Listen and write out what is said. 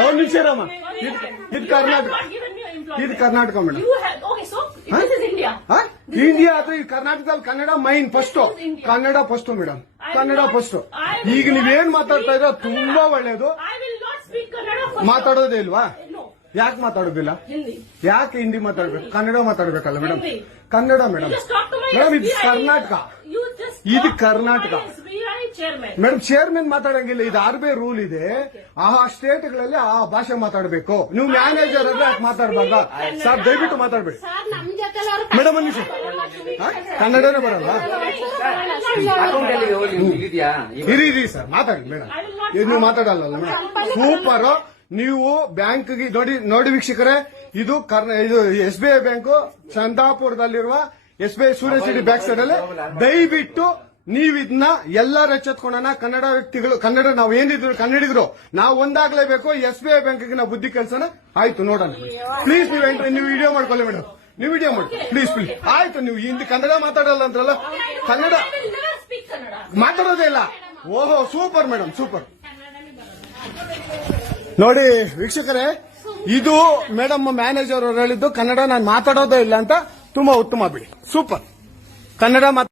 ಒಂದು ನಿಮಿಷ ಇರಮ್ಮ. ಇದು ಕರ್ನಾಟಕ, ಇದು ಕರ್ನಾಟಕ ಮೇಡಮ್. ಇಂಡಿಯಾ ಅದು ಈ ಕರ್ನಾಟಕದಲ್ಲಿ Kannada main first, Kannada first madam, Kannada first. ಈಗ ನೀವೇನ್ ಮಾತಾಡ್ತಾ ಇರೋ ತುಂಬಾ ಒಳ್ಳೇದು. ಮಾತಾಡೋದೇ ಇಲ್ವಾ? ಯಾಕೆ ಮಾತಾಡೋದಿಲ್ಲ? ಯಾಕೆ ಹಿಂದಿ ಮಾತಾಡ್ಬೇಕು? ಕನ್ನಡ ಮಾತಾಡ್ಬೇಕಲ್ಲ ಮೇಡಮ್? ಕನ್ನಡ ಮೇಡಮ್. ಮೇಡಮ್ ಇದು ಕರ್ನಾಟಕ, ಇದು ಕರ್ನಾಟಕ ಮೇಡಮ್. ಚೇರ್ಮನ್ ಮಾತಾಡಂಗಿಲ್ಲ, ಇದು RBI ರೂಲ್ ಇದೆ. ಆ ಸ್ಟೇಟ್ಗಳಲ್ಲಿ ಆ ಭಾಷೆ ಮಾತಾಡಬೇಕು. ನೀವು ಮ್ಯಾನೇಜರ್ ಅಂದ್ರೆ ಯಾಕೆ ಮಾತಾಡ್ಬಾರ್ದ ಸರ್? ದಯವಿಟ್ಟು ಮಾತಾಡ್ಬೇಡಿ ಮೇಡಮ್. ಒಂದು ನಿಮಿಷ, ಕನ್ನಡನೇ ಬರಲ್ಲ? ಇರಿ ಸರ್, ಮಾತಾಡಿ ಮೇಡಮ್. ನೀವು ಮಾತಾಡಲ್ಲ ಮೇಡಮ್? ಸೂಪರ್. ನೀವು ಬ್ಯಾಂಕ್ಗೆ ನೋಡಿ ವೀಕ್ಷಕರೇ, ಇದು SBI ಬ್ಯಾಂಕು ಚಂದಾಪುರದಲ್ಲಿರುವ SBI ಸೂರ್ಯ ಸಿಟಿ ಬ್ಯಾಕ್ ಸೈಡ್ ಅಲ್ಲಿ. ದಯವಿಟ್ಟು ನೀವು ಇದನ್ನ ಎಲ್ಲರೂ ಎಚ್ಚೆತ್ಕೊಳ್ಳೋಣ. ಕನ್ನಡ ವ್ಯಕ್ತಿಗಳು, ಕನ್ನಡ ನಾವು ಏನಿದ್ರು ಕನ್ನಡಿಗರು, ನಾವು ಒಂದಾಗ್ಲೇಬೇಕು. SBI ಬ್ಯಾಂಕ್ಗೆ ನಾವು ಬುದ್ಧಿ ಕಲ್ಸೋಣ. ಆಯ್ತು, ನೋಡೋಣ ಪ್ಲೀಸ್. ನೀವು ವಿಡಿಯೋ ಮಾಡ್ಕೊಳ್ಳಿ ಮೇಡಮ್, ನೀವು ವಿಡಿಯೋ ಮಾಡಿ ಪ್ಲೀಸ್. ಆಯ್ತು, ನೀವು ಹಿಂದಿ ಕನ್ನಡ ಮಾತಾಡಲ್ಲ ಅಂದ್ರಲ್ಲ? ಕನ್ನಡ ಮಾತಾಡೋದೇ ಇಲ್ಲ. ಓಹೋ, ಸೂಪರ್ ಮೇಡಮ್, ಸೂಪರ್. ನೋಡಿ ವೀಕ್ಷಕರೇ, ಇದು ಮೇಡಮ್ ಮ್ಯಾನೇಜರ್ ಅವರು ಹೇಳಿದ್ದು ಕನ್ನಡ ನಾನು ಮಾತಾಡೋದೇ ಇಲ್ಲ ಅಂತ. ತುಂಬಾ ಉತ್ತಮ ಬಿಡಿ, ಸೂಪರ್. ಕನ್ನಡ